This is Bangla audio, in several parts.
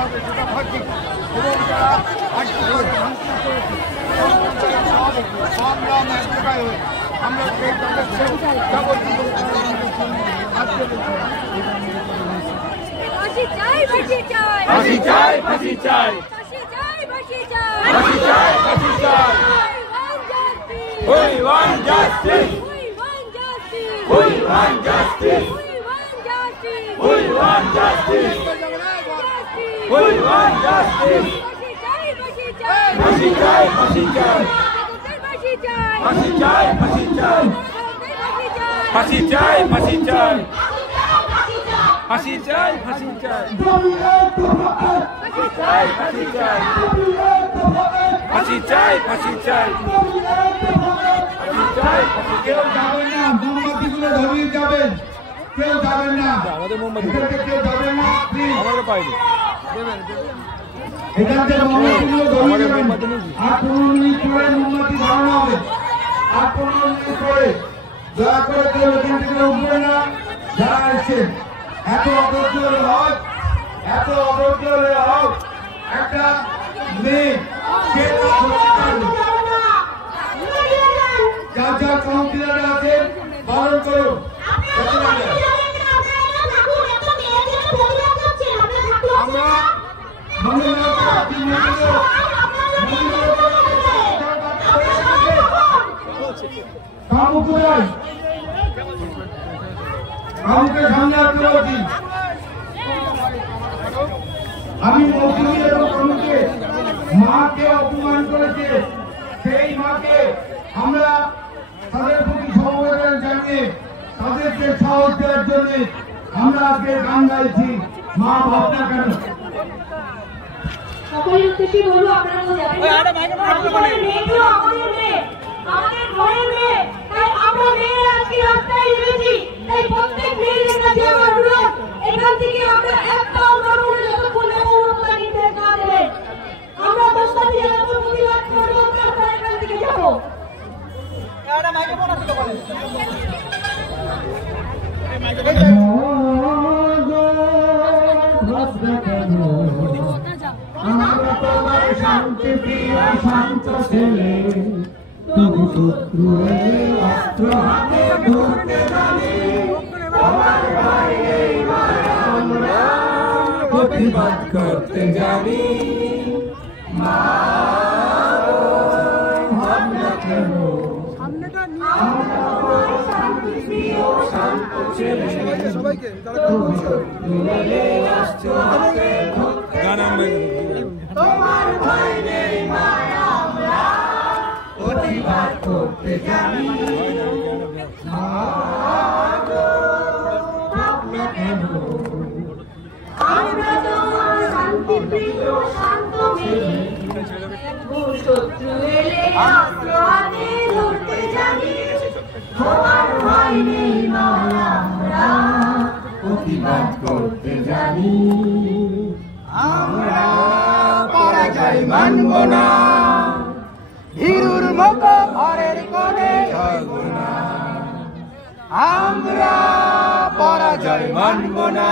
করতে হবে সেটা সঠিক এবং যারা আজকে ভাঙচুর করেছে সংগ্রাম এক জায়গায় হয়ে আমরা সেই তাদেরকে যাবতীয় আজকে ফাঁসি চাই ফাঁসি চাই ফাঁসি চাই ফাঁসি চাই ফাঁসি চাই ফাঁসি চাই ফাঁসি চাই ফাঁসি চাই We want justice. We want justice. We want justice. We want justice. ফাঁসি চাই ফাঁসি চাই ফাঁসি চাই ফাঁসি চাই ফাঁসি চাই ফাঁসি চাই ফাঁসি চাই ফাঁসি চাই ফাঁসি চাই ফাঁসি চাই ফাঁসি চাই ফাঁসি চাই কেউ যাবেন না মোমবাতিগুলো ধরিয়ে যাবেন কেউ যাবেন না আমাদের মোমবাতি কেউ যাবেন না আমাদের পাইনি এখান থেকে মোমবাতিগুলো ধরিয়ে যাবেন 8-15 মিনিট পরে মোমবাতি ধরানো হবে 8-15 মিনিট পরে দয়া করে কেউ এখান থেকে উঠবে না যারা এসেছেন এত অধৈর্য হলে হয় একটা মেয়ে সে যার যার কাউন্সিলর আছেন বারণ করুন আমরা কাউকে সামনে আসতে বলছি আমি মৌসুমী এবং কাউকে মাকে অপমান করেছে সেই মাকে আমরা তাদের প্রতি সমবেদনা জানিয়ে তাদেরকে সাহস দেওয়ার জন্য আমরা আজকে গান গাইছি মা ভাবনা কেন সকলের উদ্দেশ্যে বলবো আপনারা তো জানেন আমাদের ঘরের মেয়ে তাই আমরা মেয়েরা আজকে রাস্তায় নেমেছি তাই প্রত্যেক মেয়েদের কাছে আমার অনুরোধ এখান থেকে আমরা একটা অনুরোধ যতক্ষণ মমতা নির্দেশ না দেবে আমরা দশটাতে এত প্রতিবাদ করবো তারপর এখান থেকে যাবো আমরা তোমার শান্তি প্রিয় শান্ত ছেলে তবু শত্রু অস্ত্র হাতে ধরতে জানি তোমার বাইরে আমরা প্রতিবাদ করতে জানি মা ভাবনা কেন শান্তি প্রিয় শান্ত ছেলে তবু শত্রু অস্ত্র হাতে তোমার ভয় নেই মায়া আমরা প্রতিবাদ করতে জানি আমরা তোমার শান্তি প্রিয় শান্ত মেয়ে শত্রু এলে অস্ত্র হাতে ধরতে জানি তোমার ভয় নেই মায়া আমরা প্রতিবাদ করতে জানি আমরা পরাজয় মানব না হিরুর মতো ঘরের কোণে হইব না আমরা পরাজয় মানব না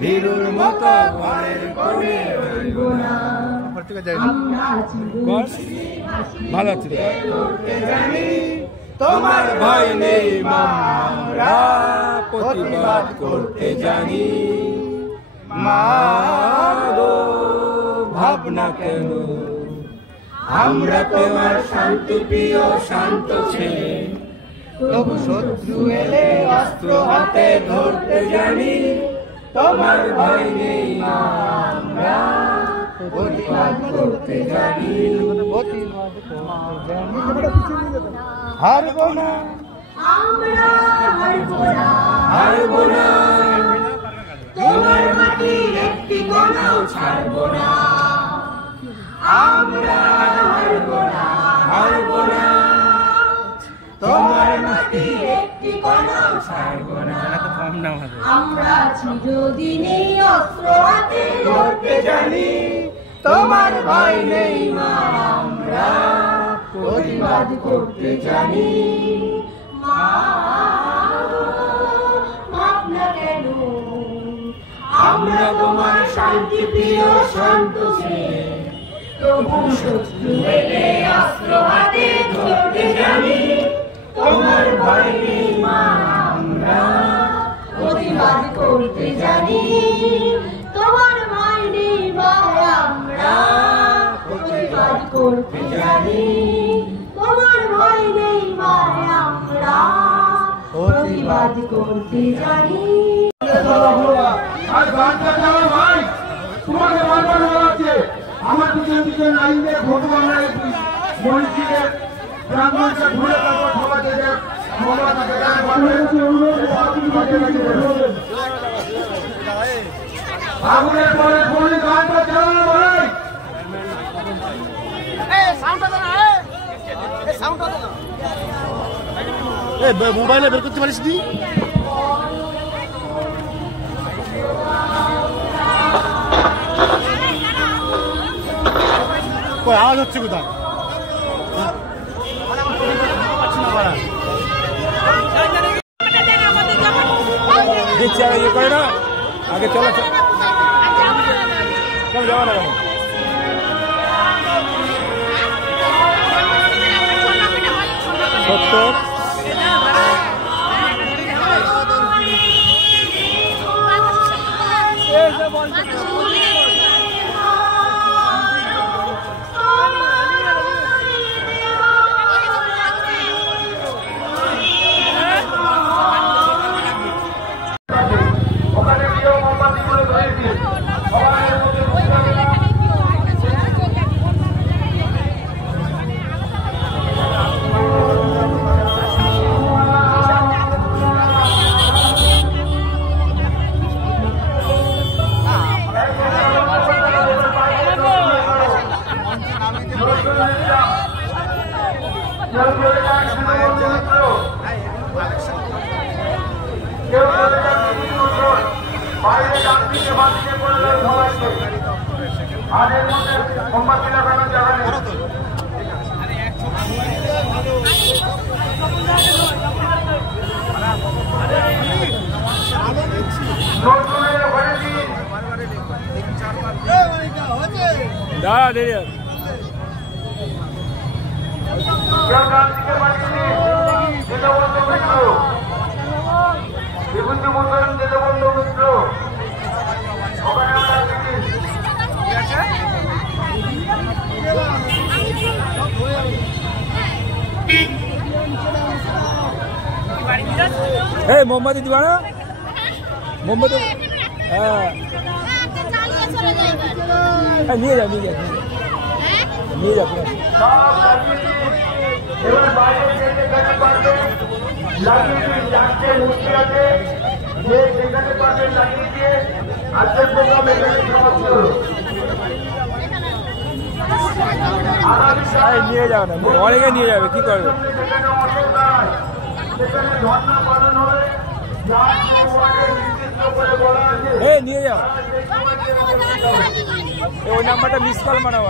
হিরুর মতো ঘরের কোণে হইব না ভালো আছে জানি তোমার ভয় নেই আমরা প্রতিবাদ করতে জানি মা গো ভাবনা কেন আমরা তোমার শান্তি প্রিয় শান্ত ছেলে তবু শত্রু এলে অস্ত্র হাতে ধরতে জানি তোমার ভয় নেই আমরা প্রতিবাদ করতে জানি হারব না আমরা হারব না তোমার মাটির একটি কণাও ছাড়ব না আমরা হারব না তোমার মাটির একটি কণাও ছাড়ব না আমরা চিরদিনই অস্ত্র হাতে ধরতে জানি তোমার ভয় নেই মা আমরা প্রতিবাদ করতে জানি মা ভাবনা কেন আমরা তোমার শান্তি প্রিয় সন্তোষে তবু শত্রু এলে অস্ত্র হাতে ধরতে জানি তোমার ভয় নেই মা আমরা প্রতিবাদ করতে জানি তোমার ভয় নেই মা আমরা প্রতিবাদ করতে জানি তোমার ভয় নেই মা আমরা প্রতিবাদ করতে জানি আর গানটা চাও ভাই তোমাকে বারবার বলা হচ্ছে আমার দুজন লাইন দিয়ে ভোট আমরা মসজিদের প্রাঙ্গণটা ঘুরে তারপর সবাইকে আগুনের পরে পরে গানটা চালানো ভাই মোবাইলে বের করতে পারিস নি আওয়াজ হচ্ছে কোথায় দিচ্ছে আগে ইয়ে করে না আগে চলো চলো যাওয়া না কেন সত্তর দাঁড়া দেরি এই মোমবাতি দিবা না মোমবাতি হ্যাঁ নিয়ে যাও নিয়ে যাও নিয়ে যাও এবার বাইরে যেখানে পারবে লাগিয়ে চারটে মূর্তি আছে যে যেখানে পারবে লাগিয়ে দিয়ে আজকের প্রোগ্রাম এখানে সমাপ্ত হলো। নিয়ে যাও না অনেকে নিয়ে যাবে কি করবে সেখানে অটো নাই সেখানে ধর্ণা পালন হবে যার নির্দিষ্ট করে বলা আছে নিয়ে যাও ওই নাম্বারটা মিস কল মারা